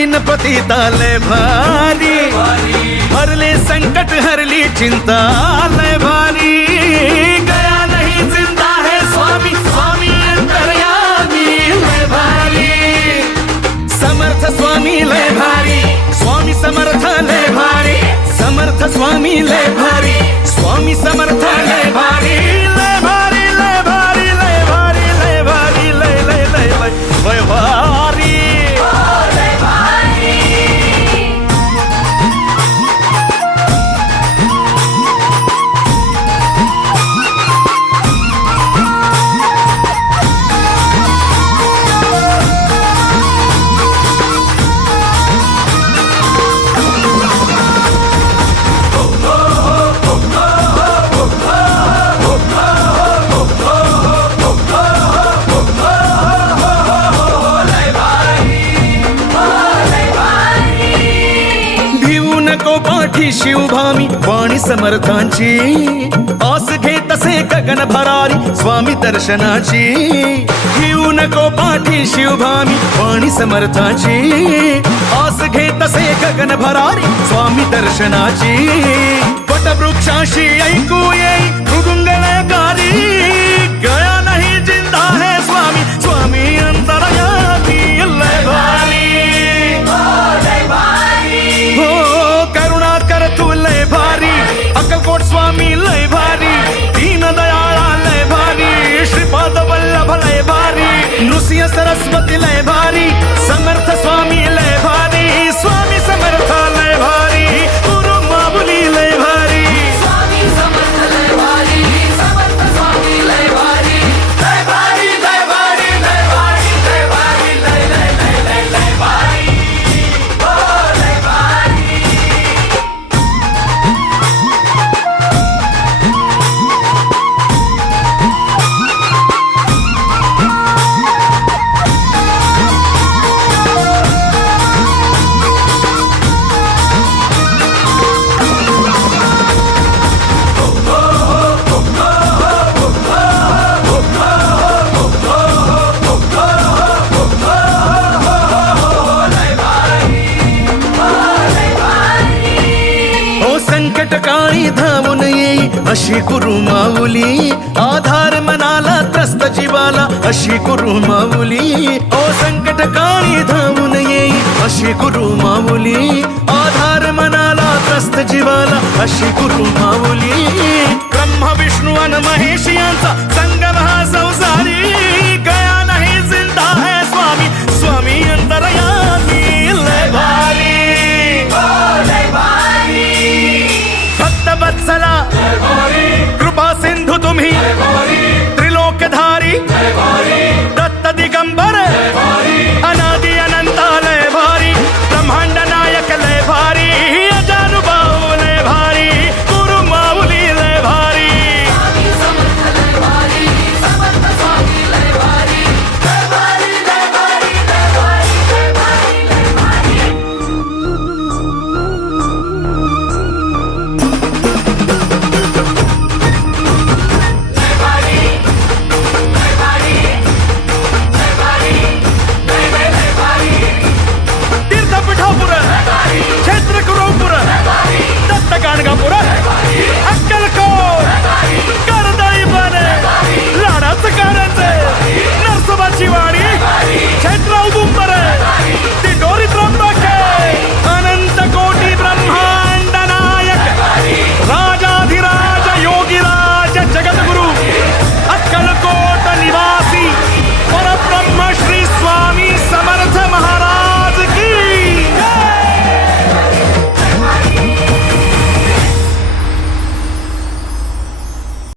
दीन पतिता लय भारी, हरले संकट हरली चिंता लय भारी। गया नहीं जिंदा है स्वामी, स्वामी अंतर्यामी लय भारी। समर्थ स्वामी लय भारी, स्वामी समर्थ लय भारी, समर्थ स्वामी लय भारी, स्वामी समर्थ लय भारी, लय भारी लय भारी लय भारी लय भारी लय लय लय लय लय भारी। पाठी शिवभामी वाणी समर्थांची, आस घे तसे गगन भरारी स्वामी दर्शनाची। घेऊ नको पाठी शिवभामी वाणी समर्थांची, आस घे तसे गगन भरारी स्वामी दर्शनाची। वटवृक्षाशी ऐकू येई मृदुंगलकारी, गया नहीं जिंदा है स्वामी, स्वामी अंतर्यामी लय भारी। हो तू लय भारी, अक्कलकोट स्वामी लय भारी, दीन दयाळा लय भारी, श्रीपाद वल्लभ लय भारी, नृसिंह सरस्वती लय भारी, समर्थ स्वामी लय भारी, स्वामी समर्थ लय भारी, गुरु माऊली लय भारी, स्वामी समर्थ लय भारी, समर्थ स्वामी लय भारी, लय भारी लय भारी लय भारी लय भारी लय लय लय लय लय भारी, ओ लय भारी। संकट काळी धावून येई अशी गुरु माऊली, आधार मनाला त्रस्त जीवाला अशी गुरु माऊली। ओ संकट काळी धावून येई अशी गुरु माऊली, आधार मनाला त्रस्त जीवाला अशी गुरु माऊली। ब्रह्मा विष्णू अन महेश यांचा संगम हा संसारी, गया नहीं जिंदा है स्वामी, स्वामी अंतर्यामी लय भारी, लय भारी। वत्सला कृपा सिंधु तुम्ही, त्रिलोकधारी